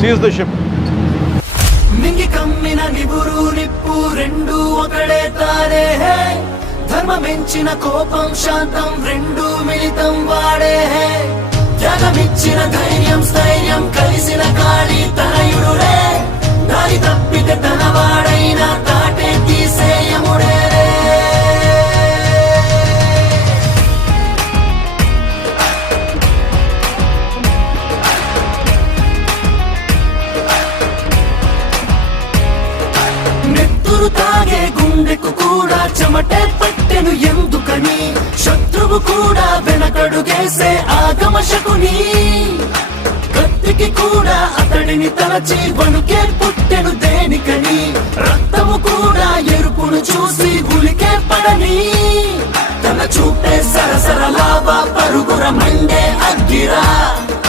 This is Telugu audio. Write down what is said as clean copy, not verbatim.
Seize the ship. మింగి కమ్మిన నిబురు నిప్పు రెండు ఒకడే తారే హే ధర్మమించిన కోపం శాంతం రెండు మిళితం వాడే హే త్యాగమిచ్చిన ధైర్యం స్థైర్యం కలిసిన కాళీ తనయుడురే దారి తప్పితే తన వాడైన తాటే తీసేయముడే నెత్తురు తాగే గుండెకు కూడా చెమటే పట్టెను ఎందుకని శత్రువు కూడా వెనకడుగేసే ఆగమ శకుని కత్తికి కూడా అతడిని తలచి వణుకే పుట్టెను దేనికని రక్తము కూడా ఎరుపును చూసి ఉలికే పడని తన చూపే సరసర లాభ పరుగుర మండే అగ్గిరా